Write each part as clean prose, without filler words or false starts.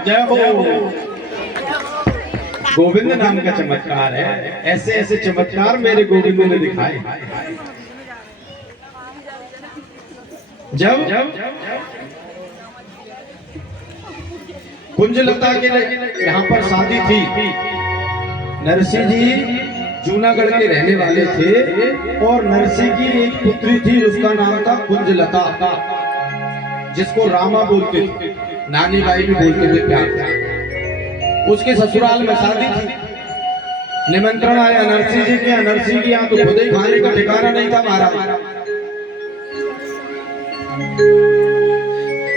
जय हो। गोविंद नाम का चमत्कार है, ऐसे ऐसे चमत्कार मेरे गोविंद ने दिखाए। जब कुंजलता के यहाँ पर शादी थी, नरसिंह जी जूनागढ़ के रहने वाले थे और नरसिंह की एक पुत्री थी, उसका नाम था कुंजलता, जिसको रामा बोलते थे, नानी बाई भी बोलते थे प्यार से। उसके ससुराल में शादी थी, निमंत्रण आया नरसिंह जी के। नरसिंह के यहाँ तो खुद ही खाने का ठिकाना नहीं था महाराज।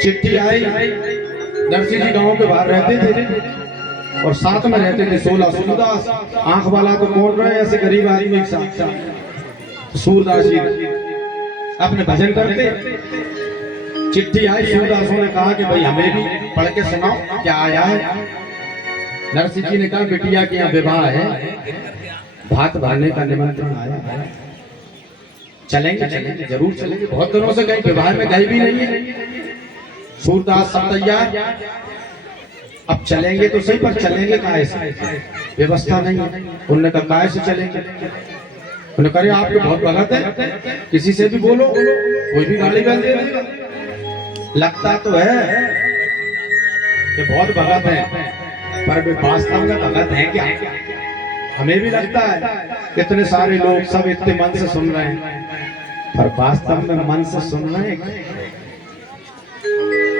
चिट्ठी आई, नरसिंह जी गांव के बाहर रहते थे और साथ में रहते थे 16 सूरदास। आंख वाला तो कौन रहे, ऐसे गरीब आदमी एक साथ सूरदास जी अपने भजन करते। चिट्ठी आई, सूरदासों ने कहा कि भाई हमें भी पढ़ के सुनाओ क्या आया है। नरसिंह जी ने कहा बिटिया के यहाँ विवाह है, भात भरने का निमंत्रण आया है, चलेंगे चलेंगे जरूर चलेंगे, बहुत दिनों से कहीं विवाह में गए भी नहीं है। सूरदास सब तैयार, अब चलेंगे तो सही, पर चलेंगे काहे से, व्यवस्था नहीं है। उन्होंने कहा काहे से चलेंगे। उन्होंने कहा आपके बहुत भगत है, किसी से भी बोलो, कोई भी गाड़ी कर दे देगा। लगता तो है कि बहुत भगत है, पर वे वास्तव में भगत है क्या? हमें भी लगता है कितने सारे लोग सब इतने मन से सुन रहे हैं, पर वास्तव में मन से सुन रहे हैं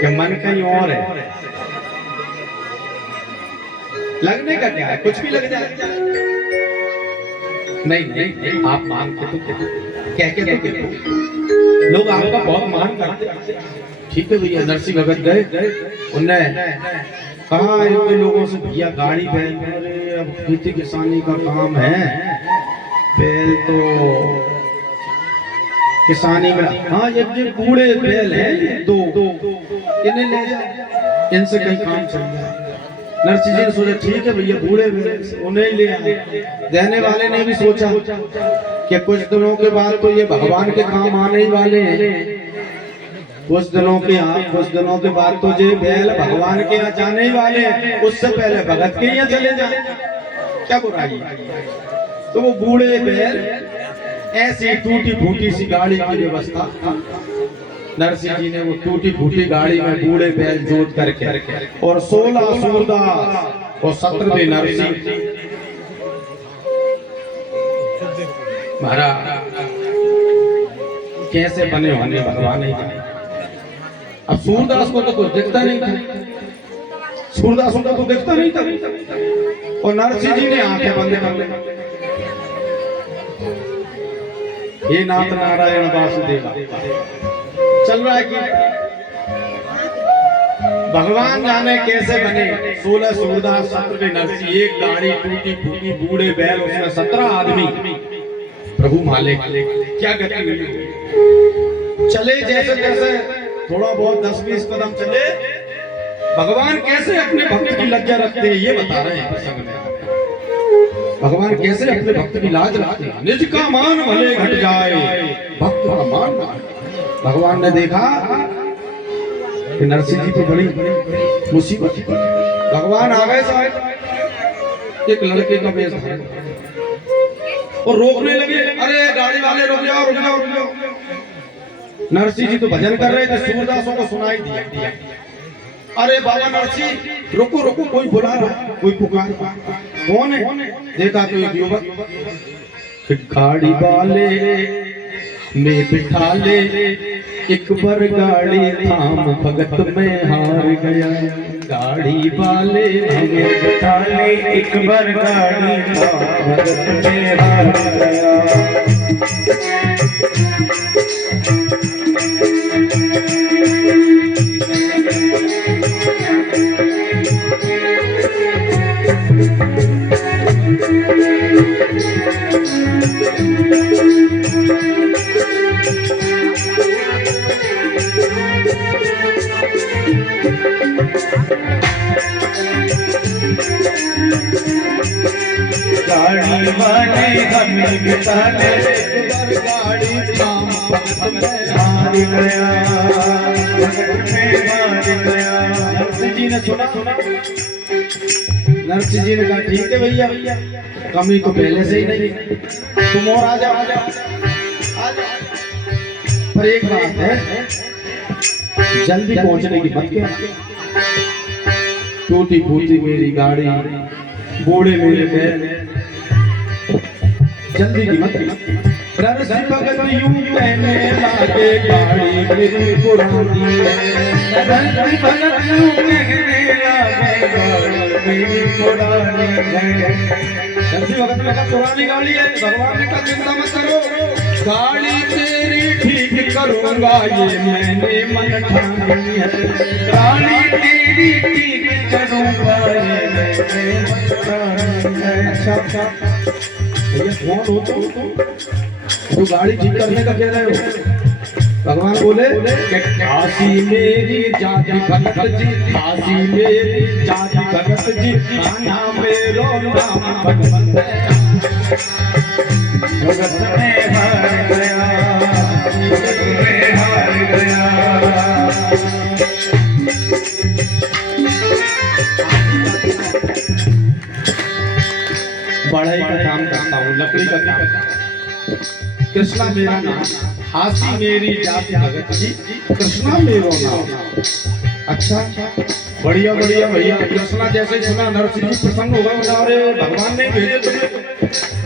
कि मन कहीं और है। लगने का क्या है, कुछ भी लग जाए। नहीं नहीं, आप मानते तो कह के देखो, लोग आपका बहुत मान करते। ठीक है भैया, नरसिंह भगत गए, उनने कहा इतने लोगों से भैया गाड़ी बैल, अरे अब खेती किसानी का काम है, बैल तो किसानी में, हाँ ये बूढ़े बैल हैं दो, इन्हें ले जाए, इनसे कहीं काम चल जाए। नरसिंह जी ने सोचा ठीक है भैया, बूढ़े बैल उन्हें ले आए। देने वाले ने भी सोचा कि कुछ दिनों के बाद तो ये भगवान के काम आने ही वाले हैं, कुछ दिनों के बाद तो ये बैल भगवान के यहाँ जाने ही वाले हैं, उससे पहले भगत के यहाँ चले जाए, क्या बुराई है। तो वो बूढ़े बैल, ऐसी टूटी फूटी सी गाड़ी की व्यवस्था, नरसिंह जी ने वो टूटी फूटी गाड़ी में बूढ़े बैल जोत करके और 16 सूरदास और 17वें नरसिंह महाराज कैसे बने होंगे भगवान ही जाने। अब सूरदास को तो कुछ दिखता नहीं था, सूरदासों को तो दिखता नहीं था, और नरसिंह जी ने आंखें बंद कर ली। हे नाथ नारायण वासुदेवा, चल रहा है कि भगवान जाने कैसे बने। 16 सूरदास, 17वें नरसिंह, एक गाड़ी टूटी फूटी, बूढ़े बैल, उसमें 17 आदमी। प्रभु मालिक क्या गति हुई। चले जैसे जैसे थोड़ा बहुत 10-20 कदम चले, भगवान कैसे अपने भक्त की लज्जा रखते हैं ये बता रहे हैं प्रसंग में। भगवान कैसे अपने भक्त की लाज रखते हैं। निज का मान भले घट जाए, भक्त का मान ना। भगवान ने देखा कि नरसिंह जी तो बड़ी मुसीबत, भगवान आ गए साहब एक लड़के का वेश धारण और रोकने लगे, अरे गाड़ी वाले रुक जाओ रुक जाओ रुक जाओ। नरसिंह जी तो भजन कर रहे थे, सूरदासों को सुनाई दिया, अरे बाबा नरसिंह रुको रुको, कोई बुला रहा, कोई पुकार, कौन है? देखा तो एक युवक, गाड़ी वाले में बिठा ले, एक बार गाड़ी थाम भगत में हार गया। गाड़ी वाले में बिठा ले, एक बार गाड़ी थाम भगत में हार गया। गाड़ी वाले हमें बिठाने, गाड़ी थाम भगत में हार गया, भगत में हार गया। नरसिंह जी ने सुना, नरसिंह जी ने कहा ठीक है भैया, कमी तो पहले से ही नहीं, तुम और आ जाओ। पर एक बात है, जल्दी पहुंचने की मत क्या, टूटी फूटी मेरी गाड़ी, बूढ़े मेरे बैल, जल्दी की मत। नरसिंह भगत यूं कहने लागे गाड़ी मेरी पुरानी है, नरसिंह भगत यूं कहने लागे गाड़ी मेरी पुरानी है। नरसिंह भगत ने कहा पुरानी गाड़ी है, भगवान ने कहा चिंता मत करो, गाड़ी तेरी ठीक करूंगा ये मैंने मन ठानी है, गाड़ी तेरी ठीक करूंगा ये मैंने मन ठानी है। अच्छा भैया कौन हो तो गाड़ी ठीक करने का कह रहे हो? भगवान बोले काशी मेरी जाति भगत जी, काशी मेरी जाति भगत जी, खाना मेरो नाम भगवत भगत में हार गया, भगत में हार गया। बढ़ाई का काम करता हूँ, लकड़ी का काम करता हूँ। कृष्णा मेरा नाम, हासी मेरी जाति भगत जी, कृष्णा मेरो नाम। अच्छा बढ़िया बढ़िया भैया, कृष्णा जैसे ही सुना नरसिंह जी प्रसन्न हो गए, बता रहे भगवान ने भेजे तुम्हें,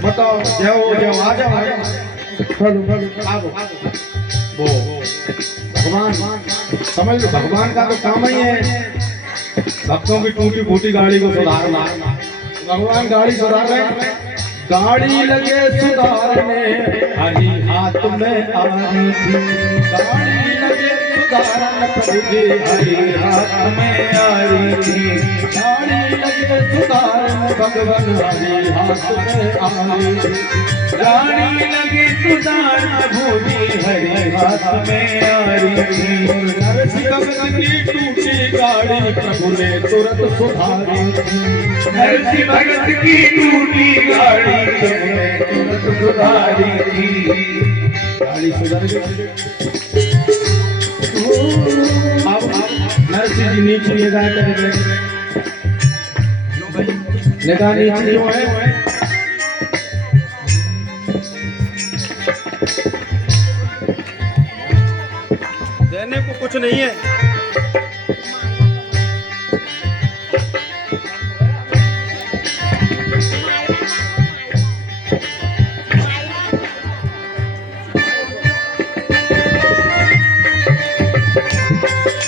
बताओ जाओ जाओ आ जाओ वो भगवान समझ लो, भगवान का तो काम ही है भक्तों की टूटी फूटी गाड़ी को सुधारना। भगवान गाड़ी सुधार रहे, गाड़ी लगे सुधारने हरी हाथ में आ रही थी, गाड़ी लगे सुधारने प्रभु जी हरी हाथ में आ रही थी, गाड़ी लगे सुधारने भगवान हरी हाथ में आ रही थी, गाड़ी लगे सुधारने प्रभु जी हरी हाथ में आ रही थी। नरसिंह भगत की टूटी गाड़ी प्रभु ने तुरंत सुधारी थी, नरसिंह भगत की टूटी गाड़ी तुरंत सुधारी थी, गाड़ी सुधर गई। अब नरसिंह जी नीचे निगाह करेंगे, निगाह नीचे क्यों है? देने को कुछ नहीं है,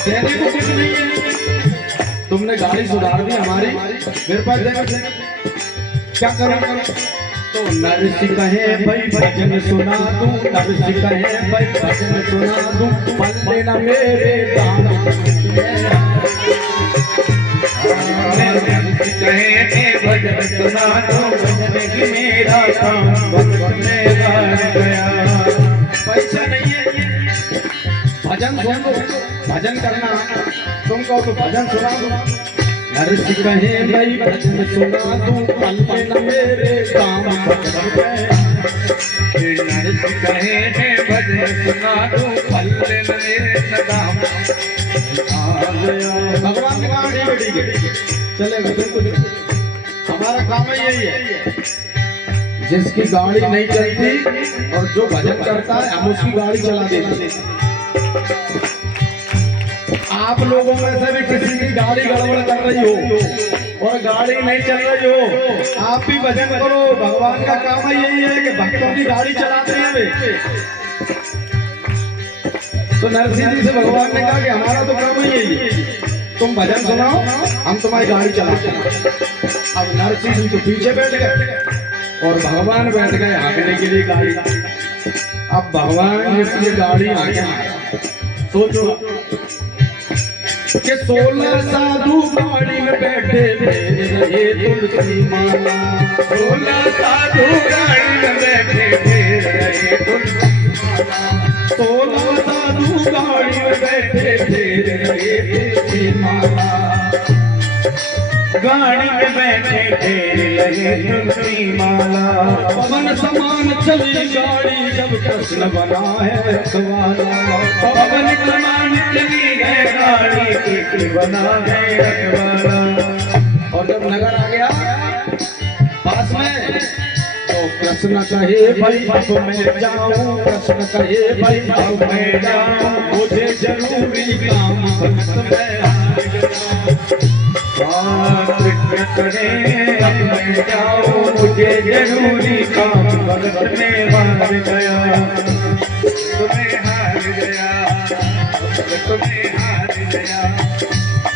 देने को कुछ नहीं है, तुमने गाड़ी सुधार दी हमारी, मेरे पास देना क्या करो? तो नरसिंह कहे भाई भजन सुना दूं, नरसिंह कहे भाई भजन सुना दूं, पल लेना मेरे दाम, नरसिंह कहे भजन सुना दूं, भजन की मेरा काम भजन में हार गया। पैसा नहीं है, भजन सुन लो, भजन करना, तुम कहो तो भजन सुना दो। नरसिंह कहे भाई भजन सुना दूं, पल में न मेरे काम भजन में, नरसिंह कहे भजन सुना दूं, पल में न मेरे काम आ गया। भगवान की गाड़ी बढ़ी गई, चलेगा बिल्कुल, हमारा काम ही यही है, जिसकी गाड़ी नहीं चलती और जो भजन करता है हम उसकी गाड़ी चला देते हैं। आप लोगों में से भी किसी की गाड़ी गड़बड़ कर रही हो और गाड़ी नहीं चल रही हो, आप भी भजन करो, भगवान का काम ही यही है कि भक्तों की गाड़ी चलाते हैं वे। तो नरसिंह जी से भगवान ने कहा कि हमारा तो काम ही यही है, तुम भजन सुनाओ हम तुम्हारी गाड़ी चलाते हैं। अब नरसिंह जी तो पीछे बैठ गए और भगवान बैठ गए हाँकने के लिए गाड़ी। अब भगवान इसलिए गाड़ी हाँके, सोचो कि 16 साधु गाड़ी में बैठे रहे तुलसी माला, 16 साधु गाड़ी में बैठे रहे तुलसी माला, 16 साधु गाड़ी में बैठे रहे तुलसी माला। गाड़ी में बैठे फेर लगे तुलसी माला। पवन समान चली गाड़ी जब कृष्ण बना है रखवाला। पवन समान चली है गाड़ी कृष्ण बना है रखवाला। और जब नगर आ गया पास में तो कृष्ण कहे भाई अब मैं जाऊं, कृष्ण कहे भाई अब मैं जाऊं, मुझे जरूरी काम भक्त में हार गया। कृष्ण कहे अब मैं जाऊं, मुझे जरूरी काम भक्त में हार गया। तुम्हें हार गया, तुम्हें हार गया।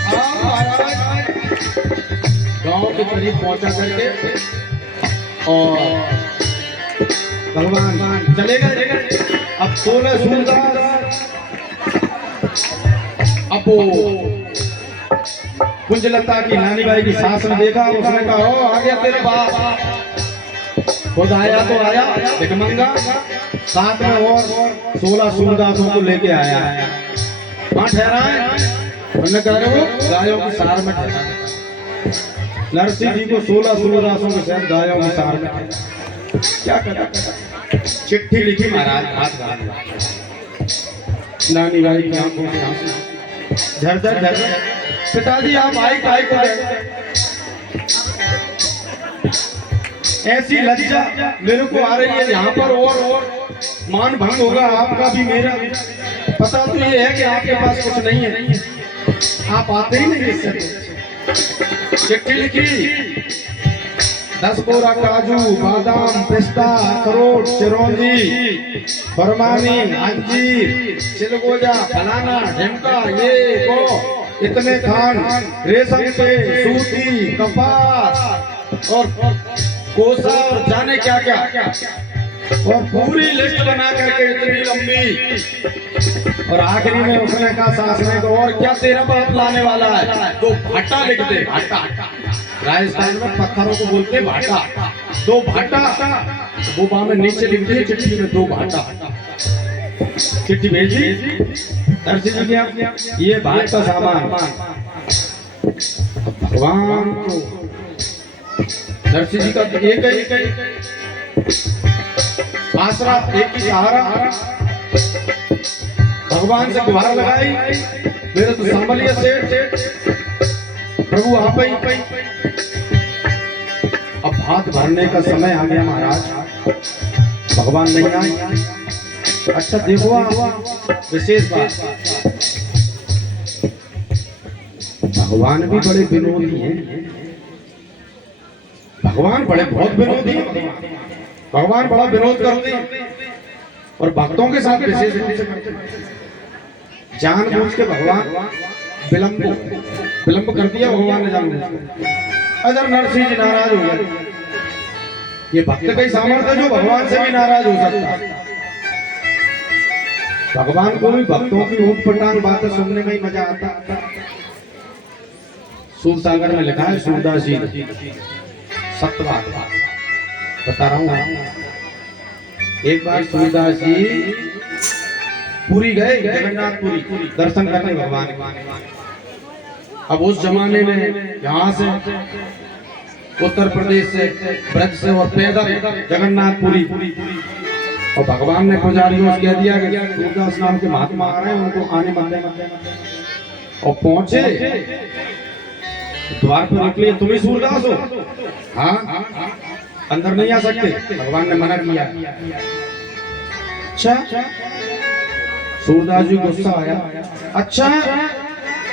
महाराज गांव के करीब पहुंचा करके और भगवान चले गए। अब 16 सूरदास अब वो कुंजलता की नानी बाई की सास ने देखा, उसने कहा ओ आ गया तेरा बाप। खुद आया तो आया भिखमंगा, साथ में और 16 सूरदासों को लेके आया है। कहाँ ठहरा है? उन्होंने कहा वो गायों की सार में ठहरा। नरसिंह जी को 16 सूरदासों के साथ गायों की सार में क्या करा? चिट्ठी लिखी महाराज हाथ बांध। नानी बाई की आंखों से आंसू झरझर झरझर। पिताजी आप आई काय को ऐसी लज्जा मेरे को आ रही है यहाँ पर, और मान भंग होगा आपका भी मेरा। पता तो ये है कि आपके पास कुछ नहीं है, आप आते ही नहीं इससे। चिट्ठी लिखी 10 बोरा काजू बादाम पिस्ता अखरोट चिरौंजी फरमानी अंजीर चिलगोजा फलाना ढिमका ये वो इतने खान रेशम से सूती कपास और कोसा और जाने क्या क्या और पूरी लिस्ट बना करके इतनी लंबी। और आखिरी में उसने कहा सास ने को और क्या तेरा बाप लाने वाला है? 2 भाटा लिख दे। भाटा राजस्थान में पत्थरों को बोलते भाटा। 2 भाटा वो बाम में नीचे लिख दिए चिट्ठी में 2 भाटा। चिट्ठी भेजी नरसिंह जी क्या ये भाट का सामान। भगवान को नरसिंह जी का एक ही आसरा, एक ही सहारा। भगवान से गुहार लगाई, मेरे तो संभलिए सेठ प्रभु आप ही। अब हाथ भरने का समय आ गया महाराज, भगवान नहीं आए। अच्छा देखो विशेष बात, भगवान भी बड़े विनोदी हैं। भगवान बड़े बहुत विनोदी हैं। भगवान बड़ा विनोद करते हैं और भक्तों के साथ विशेष रूप से करते हैं। जानबूझ के भगवान विलंब कर दिया भगवान ने जानबूझ। अगर नरसिंह जी नाराज हो गए, ये भक्त का ही सामर्थ्य जो भगवान से भी नाराज हो सकता है। भगवान को भी भक्तों की ऊटपटांग बातें सुनने में ही मजा आता। सूरसागर में लिखा है सूरदास जी सत्य बात बता रहा हूँ। एक बार सूरदास जी पुरी गए, जगन्नाथपुरी दर्शन करने भगवान। अब उस जमाने में यहाँ से उत्तर प्रदेश से ब्रज से और पैदल जगन्नाथपुरी, और भगवान ने पुजारियों से कह दिया कि सूरदास नाम के महात्मा आ रहे हैं, उनको आने मत देना। और पहुंचे द्वार पर निकले, तुम ही सूरदास हो? हाँ, अंदर नहीं आ सकते, भगवान ने मना किया। अच्छा, सूरदास जी गुस्सा आया। अच्छा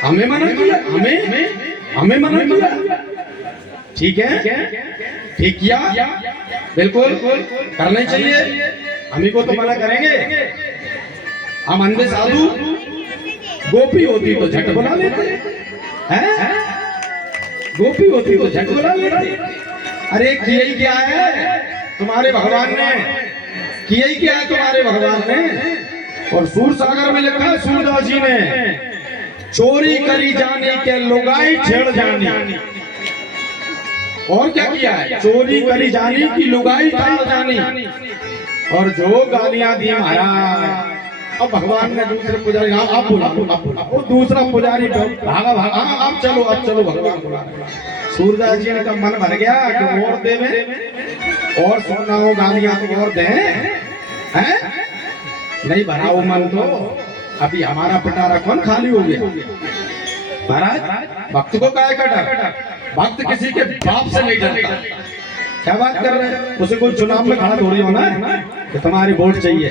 हमें मना किया? हमें मना किया? ठीक है, ठीक किया, बिल्कुल करना ही चाहिए। हम ही को तो मना करेंगे? हम अंधे साधु, गोपी होती तो झट बुला लेते हैं, गोपी होती तो झट बुला लेते। अरे किया ही क्या है तुम्हारे भगवान ने, किया ही क्या है तुम्हारे भगवान ने। और सूरसागर में लिखा है सूरदास जी ने, चोरी करी जाने के लुगाई छेड़ जानी। और क्या किया है? चोरी करी जानी की लुगाई छेड़ जानी। और जो गालियां दी महाराज, अब भगवान ने दूसरे पुजारी, हाँ आप बुला लो, आप बुला। वो दूसरा पुजारी भागा भागा, हाँ आप चलो भगवान बुला रहे हैं। सूरदास जी का मन भर गया कि और देवे और सोना हो, गालियां तो और दें, हैं? नहीं भरा वो मन तो अभी हमारा पिटारा कौन खाली हो गया। महाराज भक्त को काहे का डर, भक्त किसी के बाप से नहीं डरता। क्या बात कर रहे हैं, उसे कोई चुनाव में खड़ा थोड़ी होना है कि तुम्हारी वोट चाहिए,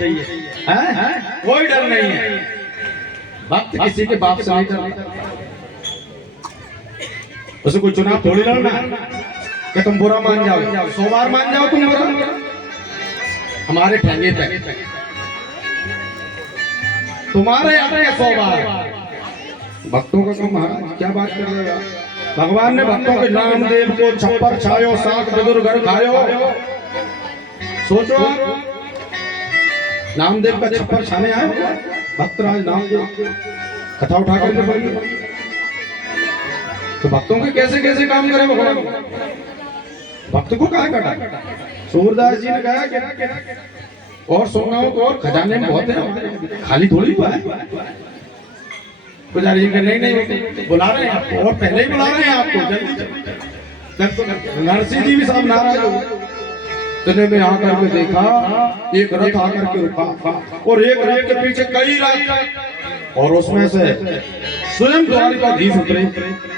हैं? कोई डर नहीं है, भक्त किसी के बाप से नहीं डरता। उसे कोई चुनाव थोड़ी लड़ना कि तुम बुरा मान जाओ, 100 बार मान जाओ तुम बुरा, हमारे ठेंगे पे तुम्हारे आते हैं 100 बार। भक्तों का कम, महाराज क्या बात कर रहे हो। भगवान ने भक्तों के नामदेव को छप्पर छायो, 7 बदुर घर खायो। सोचो नामदेव का छप्पर छाने आए भक्तराज नामदेव, कथा उठा करके पढ़िए तो भक्तों के कैसे कैसे काम करे भगवान, भक्त को कहा काटा। सूरदास जी ने कहा कि और सुनना हो तो और खजाने में बहुत है, खाली थोड़ी हुआ है। पुजारी जी नहीं नहीं बुला रहे हैं आपको, और पहले ही बुला रहे हैं आपको, जल्दी। नरसिंह जी भी सब नाराज हो गए। इतने में आकर के देखा एक रथ आकर के रुका और एक रथ के पीछे कई रथ, और उसमें से स्वयं द्वारिकाधीश उतरे।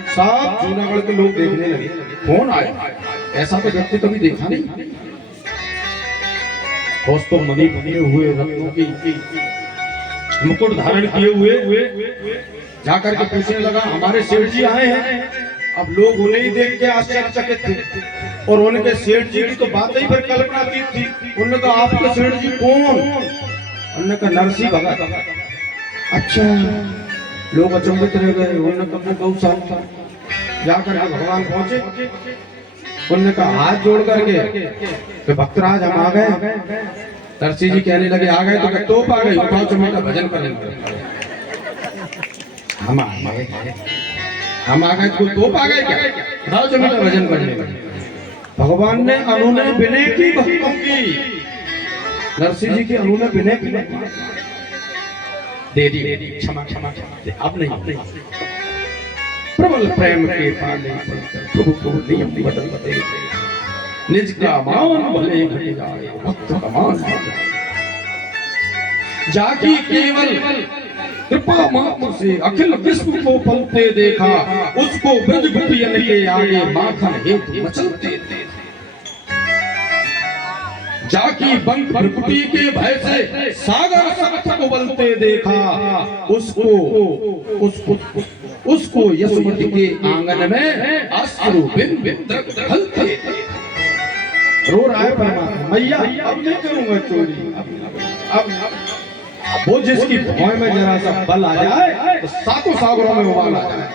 सब जूनागढ़ के लोग देखने लगे कौन आया, ऐसा तो व्यक्ति कभी देखा नहीं। तो मणि बने हुए, रत्नों की मुकुट धारण किए हुए जाकर के पूछने लगा हमारे सेठ जी आए हैं। अब लोग उन्हें ही देख के आश्चर्यचकित थे और उनके सेठ जी की तो बात ही फिर कल्पनातीत थी। उन्होंने कहा आपके सेठ जी कौन, उन्होंने कहा नरसिंह भगत। अच्छा, लोग अचंभित रह गए। उन्होंने कहा बहुत साल था, जाकर के भगवान पहुंचे, उन्होंने कहा हाथ जोड़ करके भक्तराज हम आ गए। नरसिंह जी कहने लगे आ गए तो क्या तोप आ गई, उठाओ चमेटा भजन करेंगे। हम आ गए तो तोप आ गए क्या, उठाओ चमेटा भजन करेंगे। भगवान ने अनुनय विनय की भक्तों की, नरसिंह जी की अनुनय विनय की दे दी, क्षमा क्षमा क्षमा, अब नहीं। प्रबल प्रेम के पाले प्रभु को नियम बदल बदल, निज का मान भले घट जाए, भक्त का मान जाकी केवल कृपा मात्र से अखिल विश्व को पलते देखा, उसको ब्रज गोपियन के आगे माखन हेतु मचलते थे। जाकी बंक भ्रकुटी के भय से सागर सख्त उबलते देखा, उसको यशोमती के आंगन में अश्रु बिन बिन ढलते थे। रो रहा है परमात्मा, मैया अब नहीं करूंगा चोरी। अब वो जिसकी भौं में जरा सा बल आ जाए तो 7 सागरों में उबाल आ जाए।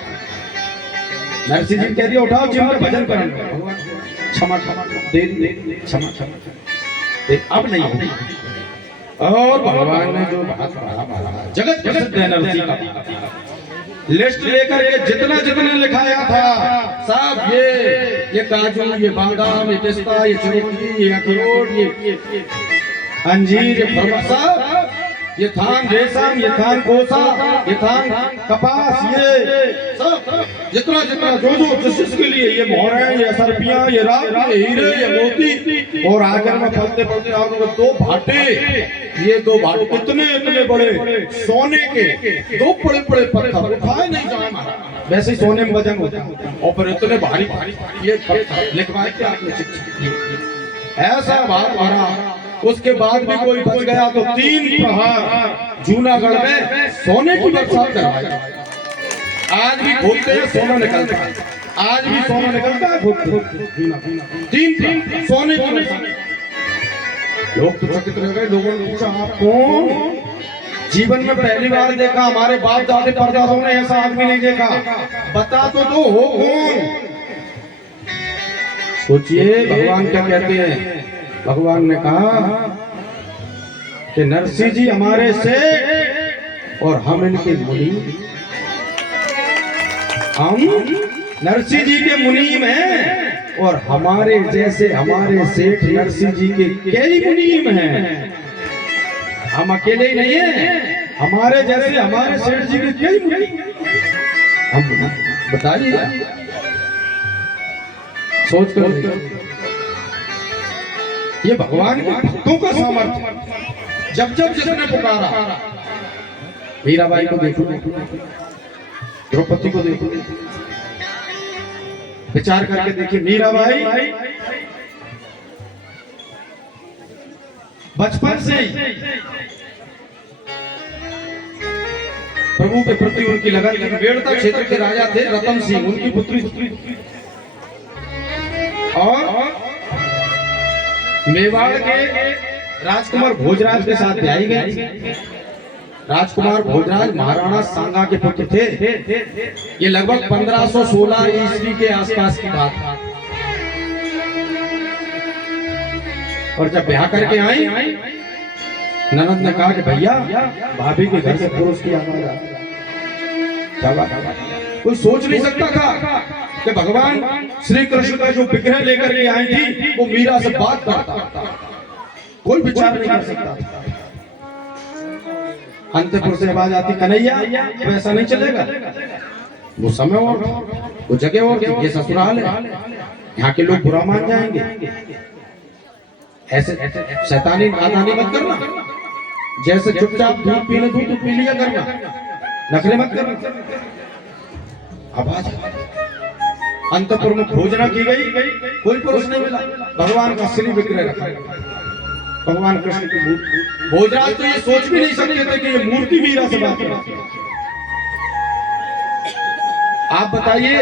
नरसिंह जी कह दिया उठाओ चिमटे भजन करेंगे, क्षमा क्षमा दे क्षमा क्षमा, अब नहीं हो। और भगवान ने जो बात कहा जगत प्रसिद्ध है नरसिंह का, लिस्ट लेकर के जितना जितना लिखाया था सब, ये काजू, ये बादाम, ये पिस्ता, ये चौकी, ये अखरोट, ये अंजीर, ये फरसा, ये थान रेशम, ये थान कोसा, ये थान कपास, ये सब जितना जितना जो जो जिसके लिए, ये मोहरें, ये सरपियां, ये राग, ये हीरे, ये मोती, और आगर में फलते फलते आपको 2 भाटे, ये 2 भाटे इतने इतने बड़े सोने के 2 बड़े बड़े पत्थर उठाए नहीं जाए महाराज, वैसे ही सोने में वजन होता है, और फिर इतने भारी भारी ये पत्थर लिखवाए कि आपने चिट्ठी ऐसा बात भरा। उसके बाद भी कोई बच गया तो 3 प्रहार जूनागढ़ में सोने की बरसात करवाई। आज भी खोलते हैं सोना निकलता है, आज भी सोना निकलता है, 3 सोने की बरसात। लोग तो चकित रह गए, लोगों ने पूछा आप कौन, जीवन में पहली बार देखा, हमारे बाप दादे परदादों ने ऐसा आदमी नहीं देखा, बता तो दो हो कौन। सोचिए भगवान क्या कहते हैं। भगवान ने कहा कि नरसिंह जी हमारे से और हम इनके मुनि, हम नरसिंह जी के मुनीम हैं और हमारे जैसे हमारे सेठ नरसिंह जी के कई मुनीम हैं, हम अकेले ही नहीं हैं। हमारे जैसे हमारे सेठ जी की कई मूर्ति, हम बताइए, सोच कर देखिए। ये भगवान के भक्तों का सामर्थ्य। जब जब जिसने पुकारा, मीराबाई को देखो, द्रौपदी को देखो, विचार करके देखिए। मीराबाई बचपन से ही प्रभु के प्रति उनकी लगन। बेड़ता क्षेत्र के राजा थे रतन सिंह, उनकी पुत्री थी। और मेवाड़ के राजकुमार भोजराज के साथ ब्याही गई। राजकुमार भोजराज महाराणा सांगा के पुत्र थे। ये लगभग 1516 ईस्वी के आसपास की बात है। और जब ब्याह करके आई, ननद ने कहा कि भैया भाभी के घर से पुरुष की आवाज आती है। क्या बात? कोई सोच नहीं सकता था कि भगवान श्री कृष्ण का जो विग्रह लेकर के आई थी वो मीरा से बात करता। कोई विचार नहीं कर सकता। अंतपुर से आवाज आती, कन्हैया तो ऐसा नहीं चलेगा। वो समय और वो जगह और ये ससुराल है, यहाँ के लोग बुरा मान जाएंगे। ऐसे शैतानी नादानी मत करना। जैसे चुपचाप दूध पीने दूध तो पी लिया करना, नखरे मत करना। आवाज अंतपुर में भोजना की गई, कोई पुरुष नहीं मिला। भगवान का श्री विग्रह रखा, भगवान कृष्ण की मूर्ति। भोजराज तो ये सोच भी नहीं सकते थे कि ये मूर्ति मीरा से बात करती है। आप बताइए,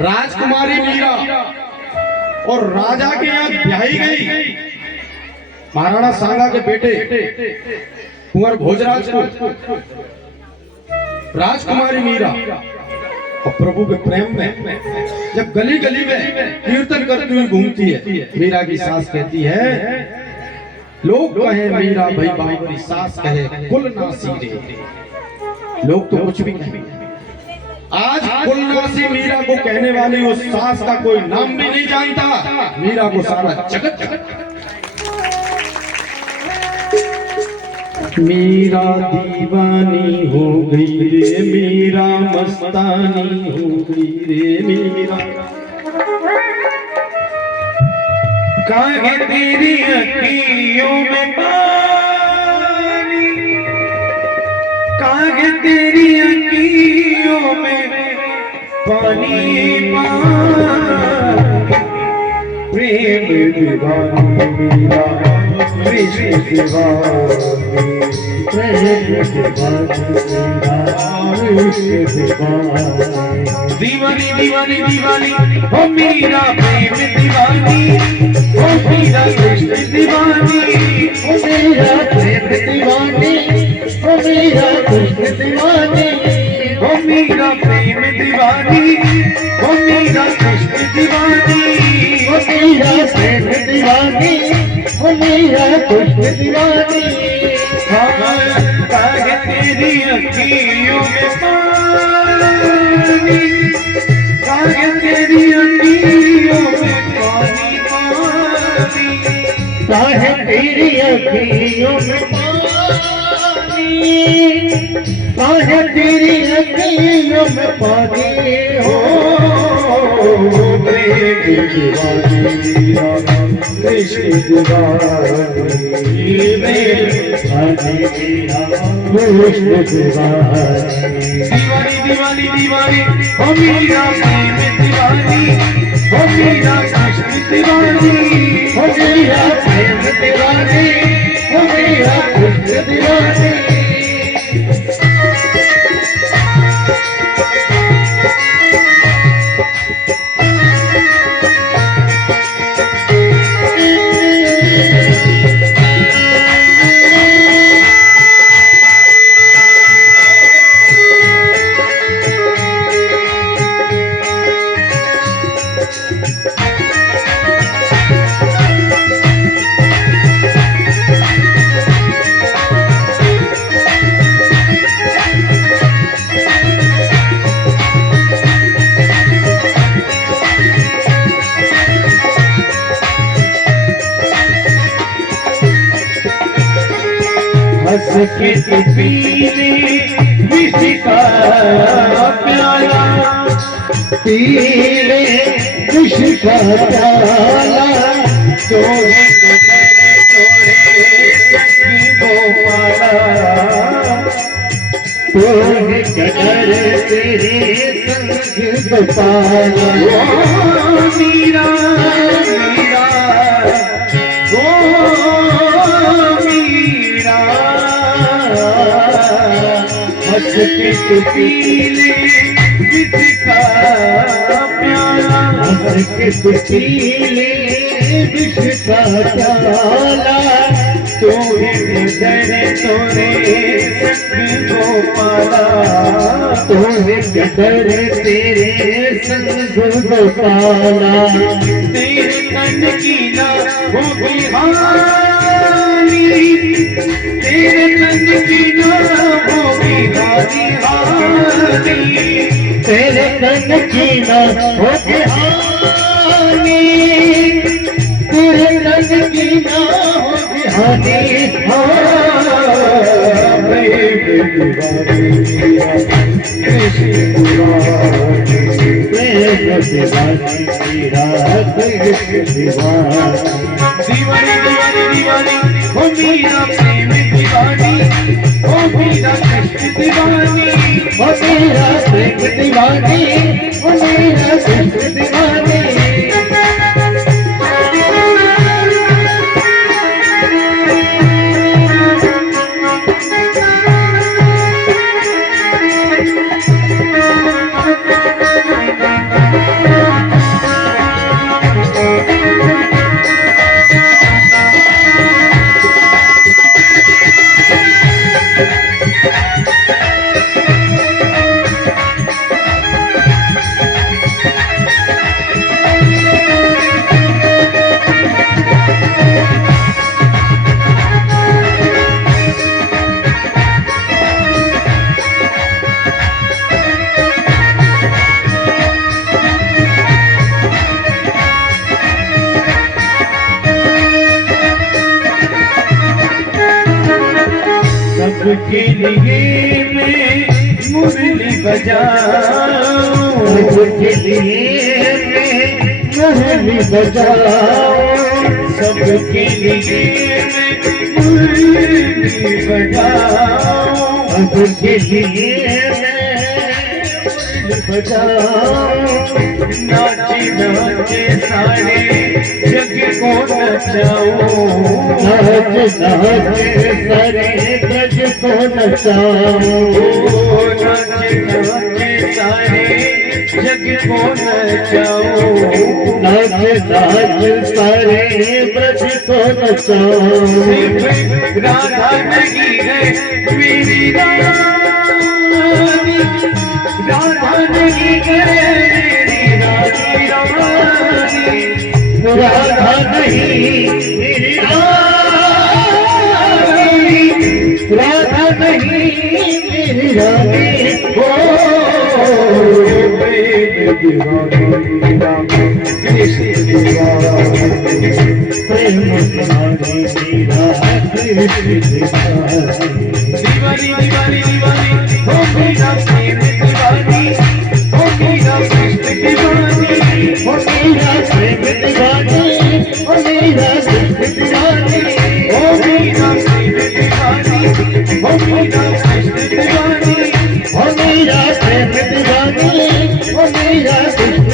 राजकुमारी मीरा और राजा के यहाँ ब्याही गई, महाराणा सांगा के बेटे कुंवर भोजराज को। राजकुमारी मीरा और प्रभु के प्रेम में जब गली गली में कीर्तन करती हुई घूमती है, मीरा की सास कहती है, लोग कहे मीरा भाई बाबरी, सास कहे कुलनासी रे। लोग तो कुछ भी कहें, आज कुलनासी मीरा को कहने वाली उस सास का कोई नाम भी नहीं जानता। मीरा को सारा जगत मीरा दीवानी हो गई रे, मीरा मस्तानी हो गई रे, मीरा काहे तेरी अखियों में पानी, काहे तेरी अखियों में पानी प्रेम दीवानी मीरा, कृष्ण दीवानी, प्रेम दीवानी, दीवानी दीवानी हो मीरा, प्रेम दीवानी हो मीरा, कृष्ण दीवानी हो मीरा, प्रेम दीवानी हो मीरा, कृष्ण दीवानी हो मीरा, प्रेम दीवानी हो मीरा, कृष्ण दीवानी हो मीरा, प्रेम दीवानी हो मीरा, कृष्ण दीवानी। काहे तेरी अखियों में पानी, काहे तेरी अखियों में पानी पानी, काहे तेरी अखियों में पानी, काहे तेरी अखियों में पानी हो प्रेम दीवानी, कृष्ण दीवानी, कृष्ण दीवानी, दीवानी दीवानी हो मीरा, प्रेम दीवानी हो मीरा, कृष्ण दीवानी हो मीरा, प्रेम दीवानी हो मीरा, कृष्ण दीवानी। के तो पी ले विष का प्याला, पी ले विष का प्याला, तो तोहे कदर तेरे संग गोपाला। मीरा मीरा ओ मीरा, हंस के तू पी ले विष का प्याला, हंस के तू पी ले विष का प्याला, तोहे कदर तोरे संग गोपाला, तोहे कदर तेरे संग गोपाला। तेरे तन की ना होगी हानि, तेरे तन की ना होगी हानि हानि, तेरे तन की ना होगी हानि, तेरे तन की ना होगी हानि दीवानी दीवानी दीवानी हो मीरा प्रेम दीवानी, हो मीरा कृष्ण दीवानी, हो मीरा प्रेम दीवानी, हो मीरा कृष्ण दीवानी। सबके लिए मैं मुरली बजाऊं, सबके लिए मैं मुरली बजाऊं, सबके लिए मैं मुरली बजाऊं, सबके लिए मैं मुरली बजाऊं। नाचे नाचे सारे जग को नचाऊं, नाचे नाचे सारे जग को नचाऊं, नाचे नाचे सारे जग को नचाऊं, नाचे नाचे सारे ब्रज को नचाऊं। सिर्फ राधा नहीं है मेरी रानी, राधा नहीं है मेरी रानी रानी, राधा नहीं मेरी रानी, राधा नहीं मेरी रानी, हो प्रेम तुम्हारी मेरा दीवानी दीवानी दीवानी हो मेरा प्रेम दीवानी, हो मेरा कृष्ण दीवानी, हो मेरा प्रेम दीवानी, हो मेरा कृष्ण दीवानी, हो मेरा प्रेम दीवानी, हो मेरा कृष्ण दीवानी, हो मेरा प्रेम दीवानी, हो मेरा कृष्ण दीवानी, हो मेरा प्रेम दीवानी, हो मेरा कृष्ण दीवानी,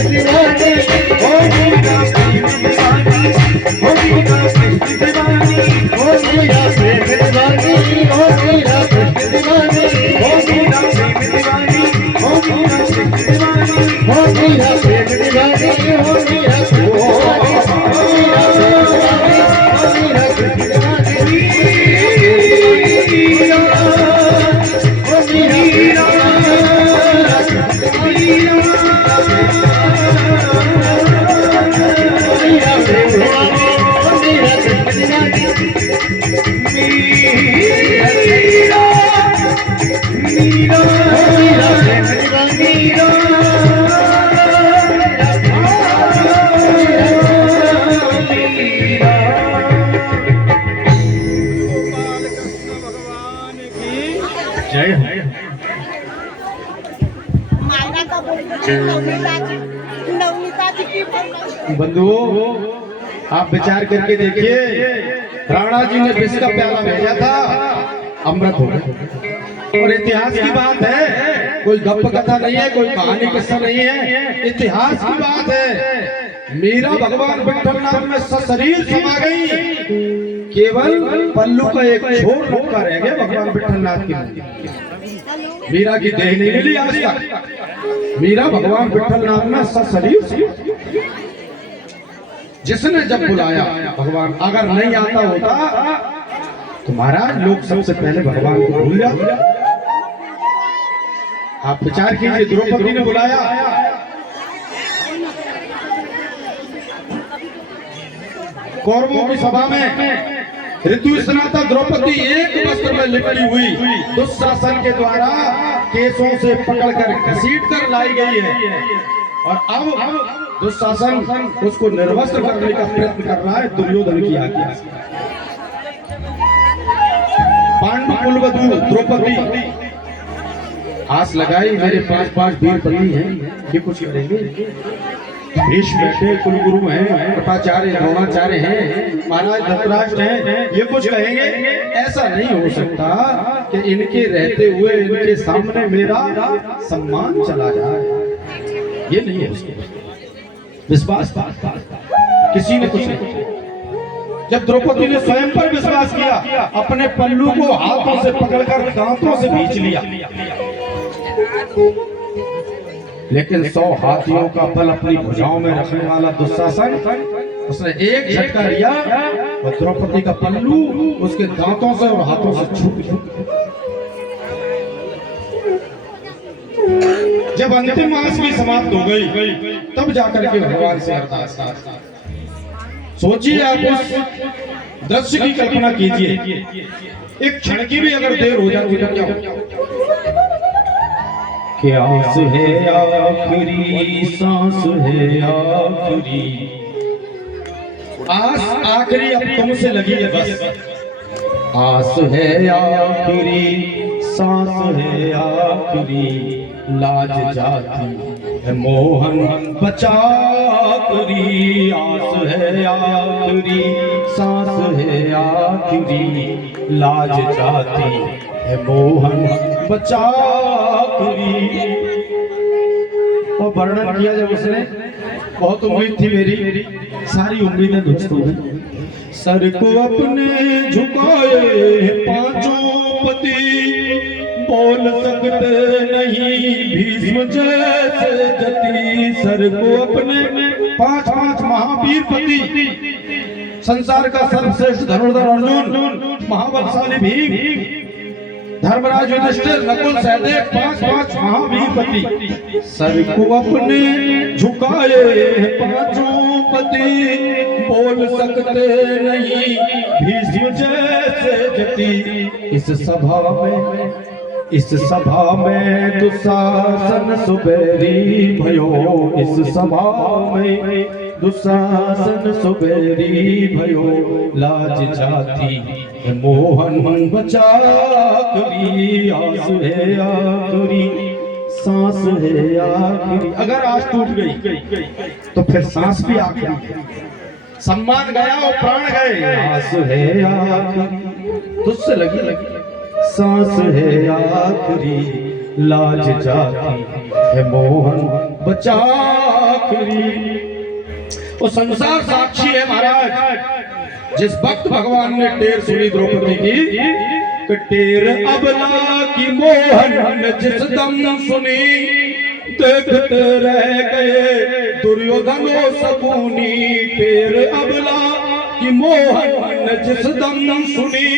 हो मेरा प्रेम दीवानी, हो मेरा कृष्ण दीवानी, हो मेरा प्रेम दीवानी, हो मेरा कृष्ण दीवानी, हो मेरा प्रेम दीवानी, हो मेरा नवनीता जी की फरमाइश। बंधुओं, आप विचार करके देखिए, राणा जी ने विष का प्याला भेजा था, अमृत हो गया। और इतिहास की बात है, कोई गप कथा नहीं है, कोई कहानी किस्सा नहीं है, इतिहास की बात है। मीरा भगवान विठलनाथ में सशरीर समा गई, केवल पल्लू का एक छोर लटका रह गया भगवान विठलनाथ की मंदिर। मीरा की देह नहीं मिली आज तक। मीरा भगवान विठलनाथ में सशरीर समा। जिसने जब बुलाया भगवान, अगर नहीं आता होता तो महाराज लोग सबसे पहले भगवान को भूल जाते। आप विचार कीजिए, द्रौपदी ने बुलाया, कौरवों की सभा में ऋतु स्नाता द्रौपदी एक वस्त्र में लिपटी हुई दुशासन के द्वारा केसों से पकड़कर घसीट कर लाई गई है। और अब दुशासन उसको निर्वस्त्र करने का प्रयत्न कर रहा है दुर्योधन की आज्ञा से। पांडु कुलवधू द्रौपदी आस लगाई, मेरे 5 वीर पति हैं, ये कुछ करेंगे। भीष्म बैठे कुलगुरु हैं, कृपाचार्य द्रोणाचार्य हैं, महाराज धृतराष्ट्र हैं, ये कुछ कहेंगे। ऐसा नहीं हो सकता कि इनके रहते हुए इनके सामने मेरा सम्मान चला जाए, ये नहीं हो सकता। विश्वास किसी ने कुछ नहीं। जब द्रौपदी ने स्वयं पर विश्वास किया, अपने पल्लू को हाथों से पकड़कर दांतों से भींच लिया, लेकिन 100 हाथियों का बल अपनी भुजाओं में रखने वाला दुशासन, उसने एक झटका लिया और द्रौपदी का पल्लू उसके दांतों से और हाथों से छूट गया। जब अंतिम आस भी समाप्त हो गई, तब जाकर के भगवान से अरदास। सोचिए, आप उस दृश्य की कल्पना कीजिए, एक क्षण की भी अगर देर हो जाती तो क्या होगा? क्या आस है आखिरी सांस है आखिरी, आस आखिरी अब तुमसे लगी है बस। आस है आखिरी सांस है आखिरी, लाज जाती है मोहन बचा करी। आस है आखिरी सांस है आखिरी, लाज जाती है मोहन बचा करी। और वर्णन किया जब उसने, बहुत उम्मीद थी मेरी, सारी उम्मीदें दुष्ट हो गई। सर को अपने झुकाए पांचों पति, बोल सकते नहीं भीष्म जैसे जति। सर को अपने 5 महावीर पति, संसार का सर्वश्रेष्ठ धनुर्धर अर्जुन, महाबलशाली भीम, धर्मराज युधिष्ठिर, नकुल सहदेव, 5 महावीर पति, सर को अपने झुकाए पांचों पति, बोल सकते नहीं भीष्म जैसे जति। इस सभा में दुशासन सुबेरी भयो, इस सभा में दुशासन सुबेरी भयो, लाज जाती मोहन बचा करी। आस है आखिरी सांस है आखिरी। अगर आज टूट गई तो फिर सांस भी आखिरी, सम्मान गया और प्राण गए। आस है आखिरी, तुझसे लगी सांस है आखिरी, लाज जाती है मोहन बचा करी। वो संसार साक्षी है महाराज, जिस वक्त भगवान ने टेर सुनी द्रौपदी की, कि टेर अबला की मोहन जिस दम सुनी, देखते रह गए दुर्योधन शकुनी। टेर अबला की मोहन जिस दम सुनी,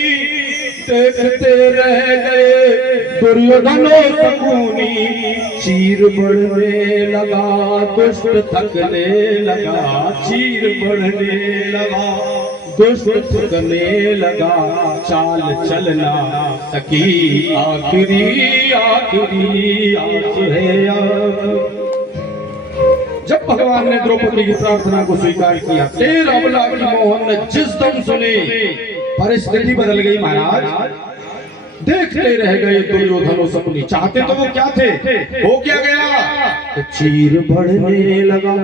देखते रह गए दुर्योधन शकुनी। चीर बढ़ने लगा दुष्ट थकने लगा, चीर बढ़ने लगा दुष्ट थकने लगा, चाल चलना सकी आखिरी आखिरी। आस है आखिरी। जब भगवान ने द्रौपदी की प्रार्थना को स्वीकार किया, टेर अबला की मोहन ने जिस दम सुनी, परिस्थिति बदल गई महाराज। देखते रह गए दुर्योधन शकुनी। चाहते तो वो क्या थे, हो क्या गया? तो चीर बढ़ने लगा,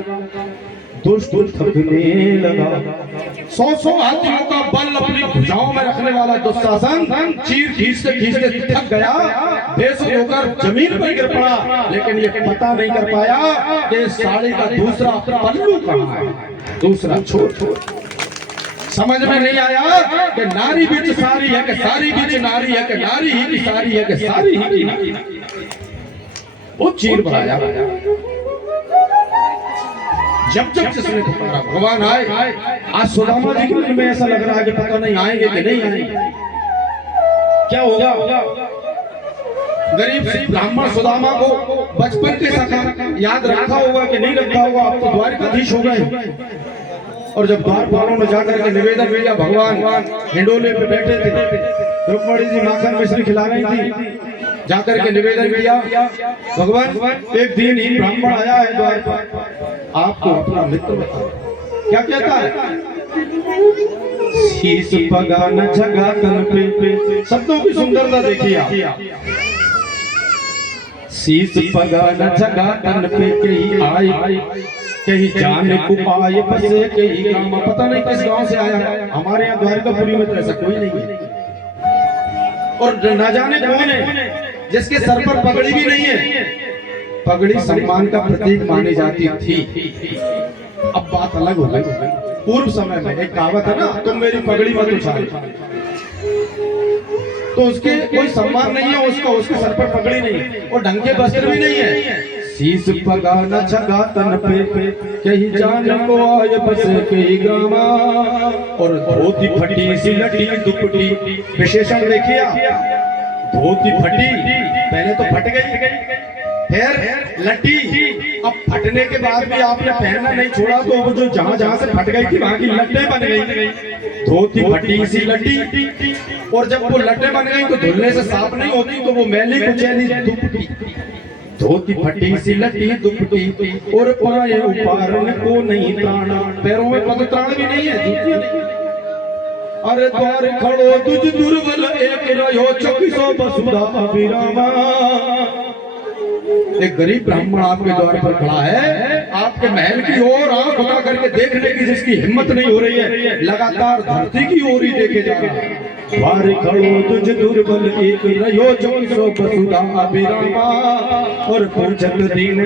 दुष्ट थकने लगा। 100 हाथियों का बल अपनी भुजाओं में रखने वाला दुशासन चीर खींचते खींचते थक गया, बेसुध होकर जमीन पर गिर पड़ा। लेकिन ये पता नहीं कर पाया कि साड़ी का दूसरा पल्लू कहाँ है, दूसरा छोर। समझ में नहीं आया कि नारी बीच सारी है कि सारी बीच नारी है कि नारी ही की सारी है कि सारी ही की नारी। वो चीर बढ़ाया। जब जब जिसने पुकारा भगवान आए। आज सुदामा जी के मन में ऐसा लग रहा है कि पता नहीं आएंगे कि नहीं आएंगे, क्या होगा। गरीब सी ब्राह्मण सुदामा को बचपन के सखा याद रखा होगा कि नहीं रखा होगा। अब तो द्वारकाधीश हो गए। और जब द्वारपालों ने जाकर के निवेदन किया, भगवान हिंडोले पे बैठे थे, रुक्मणी जी माखन मिश्री खिला रही थी, जाकर के निवेदन किया, भगवान एक दिन ही ब्राह्मण आया है द्वार पर, आपको अपना मित्र बताओ। क्या कहता है? शीश पगा न जगा तन पे। शब्दों की सुंदरता देखिए आप। शीश पगा न जगा तन पे, कहीं आए कहीं जाने को पाए बसे कहीं गाँव। पता नहीं किस गांव से आया। हमारे यहाँ द्वारकापुरी में तो ऐसा कोई नहीं है। और न जाने कौन है जिसके सर पर पगड़ी भी नहीं है। पगड़ी सम्मान का प्रतीक मानी जाती थी। अब बात अलग हो गई। पूर्व समय में एक कहावत है ना, तुम मेरी पगड़ी मत उछालो, तो उसके कोई सम्मान नहीं है उसका, उसके सर पर पगड़ी नहीं है और ढंग के वस्त्र भी नहीं है। शीश पगा न जगा तन पे, कहीं जाने को आए बसे कहीं ग्रामा। और धोती फटी सी लटी दुपटी। विशेषण देखिए, धोती फटी, पहले तो फट गई, फिर लटी। अब फटने के बाद भी आपने पहनना नहीं छोड़ा, तो वो जो जहां जहां से फट गई थी वहां की लट्टे बन गई। धोती फटी सी लटी। और जब वो लट्टे बन गई तो धुलने से साफ नहीं होती, तो वो मैली कुचैली दुपटी। धोती फटी सी लटी दुपटी, और पाए उपारन को नहीं ताना। पैरों में पग त्राण भी नहीं है, जूतियां नहीं। अरे द्वार खड़ो तुझ दुर्बल एक रहो, 2400 वसुधा अभिरामा। एक गरीब ब्राह्मण आपके द्वार पर खड़ा है, आपके महल की ओर आंख उठा करके देखने की जिसकी हिम्मत नहीं हो रही है, लगातार धरती की ओर ही देखे जा रहा है। द्वार खड़ो तुझ दुर्बल एक रहो, 2400 वसुधा अभिरामा। और पूछत दीन